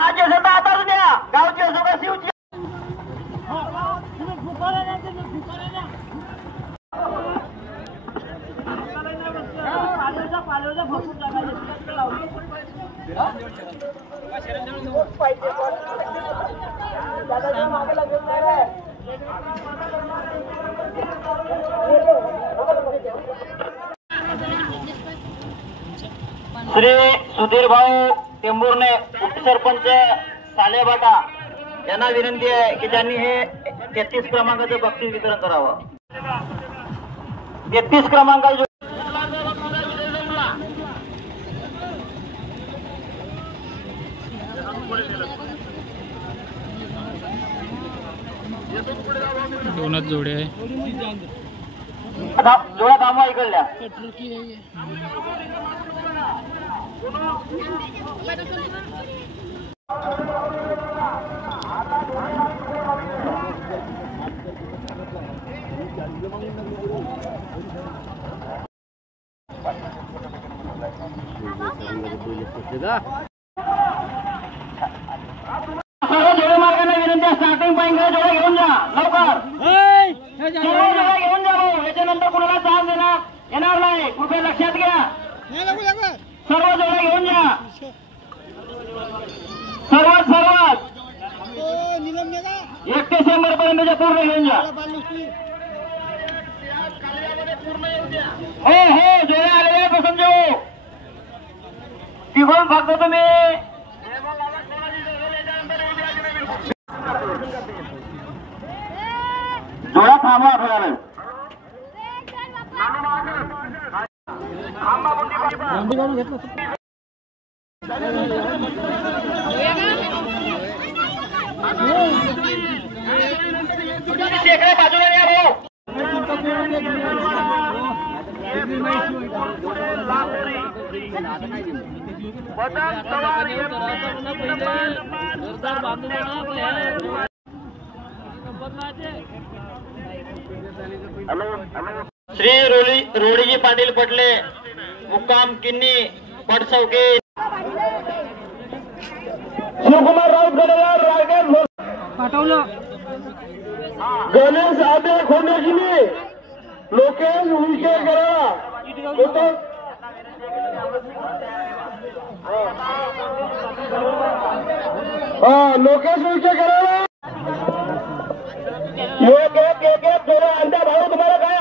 गावची असो का शिवची श्री सुधीर भाऊ टेंभुर्णे उपसरपंच सालेबाटा यांना विनंती आहे की त्यांनी हे 33 क्रमांकाचं बक्षीस वितरण करावं. 33 क्रमांकाचं दोनच जोडे आहे. जोडा थांबवा इकडल्या. सर्व जोडे मार्गाने विनंती, स्टार्टिंग पॉईंट जोडे घेऊन जा लवकर. जोडे घेऊन जा भाऊ, याच्यानंतर कुणाला चान्स येणार नाही, कृपया लक्षात घ्या. सर्व जोडे घेऊन जा, सर्वात 1 डिसेंबर पर्यंतच्या पूर्ण घेऊन जा. हो जोडे आलेले पसंत जाऊ तिघून फक्त तुम्ही जोडा थांबवा आपल्याला. शेकडे बाजूला या भाऊ. श्री रोडीजी पाटील पटले मुक्काम किन्नी पडसौके. शिवकुमार राऊत गडेवार रायगड पाठवलं. गणेश आबे खोंडेगिनी लोकेश विषय करा लोकेश विषय करा. एक जोडे आणता भाऊ. तुम्हाला काय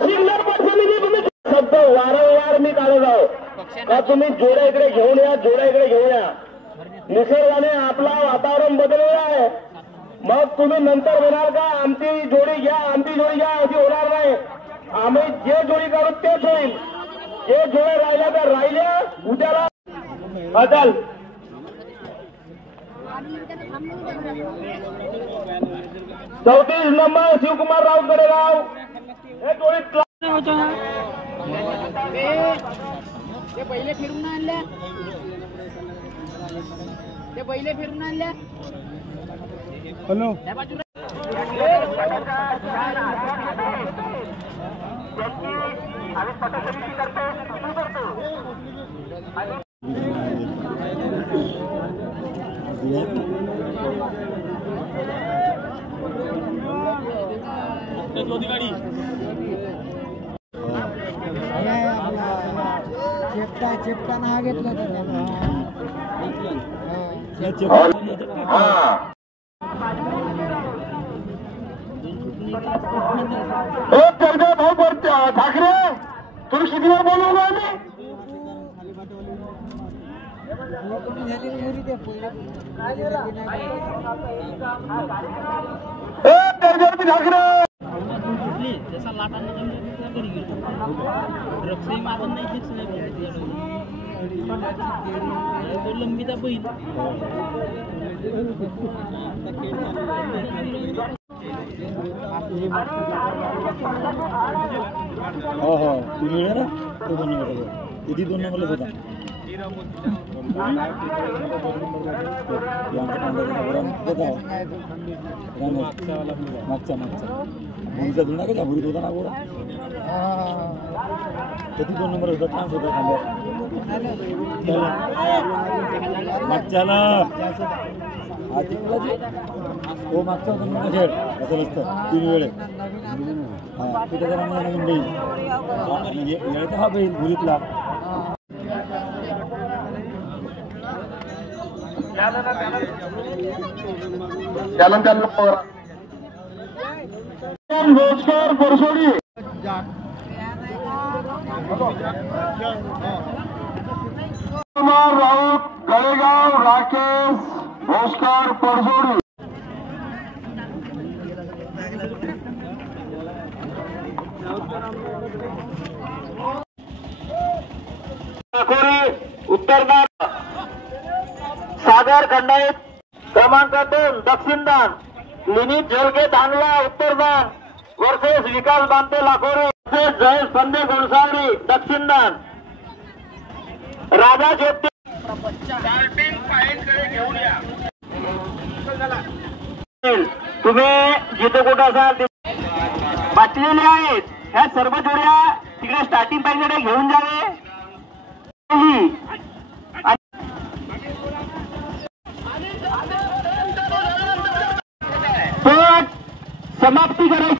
सिग्नल पक्षाने तुम्ही शब्द वारंवार मी काढत आहोत का तुम्ही जोड्या इकडे घेऊन या, जोड्या इकडे घेऊन या. निसर्गाने आपला वातावरण बदललेलं आहे. मग तुम्ही नंतर म्हणाल का आमची जोडी घ्या अशी होणार नाही. आम्ही जे जोडी काढू तेच होईल. जे जोड्या राहिल्या त्या राहिल्या उद्याला बदल. 34 नंबर शिवकुमार राऊत गडेगाव हे जोडी ते पहिले फिरून आणल्या, हॅलो गाडी चेपटा नाव घेतलं भाऊ ठाकरे तुम्ही शिकणार बोलवलं आम्ही ठाकरे जसा लाटांना ड्रग्सही मारून नाही फिक्स नाही लंबीचा बैल हो तुम्ही ना तो 2 नंबर किती 2 नंबरलाच होता. मागच्या मुलीचा जुना का भुरीत होता ना गोळा किती 2 नंबर होता चान्स होता मागच्याला हो मागचा होता खेळ असं नसतं 3 वेळे हा तिथे जरा नवीन बैल यायचा हा बैल भुरीतला त्यानंतर रोजगार परसोडी राऊत गळेगाव राकेश भोसकर परसोडी उत्तरदान सागर खंडायत क्रमांक 2 दक्षिणदान लिनित झोलके धानला उत्तरदान वर्सेस विकास बांते लाखोरे वर्सेस जयेश पंदे गोडसावरी दक्षिणदान राजा शेट्टी तुम्ही जिथे कुठं असाल बाटलेले आहेत ह्या सर्व जोड्या तिकडे स्टार्टिंग पाहिजे घेऊन जावे समाप्ती करायची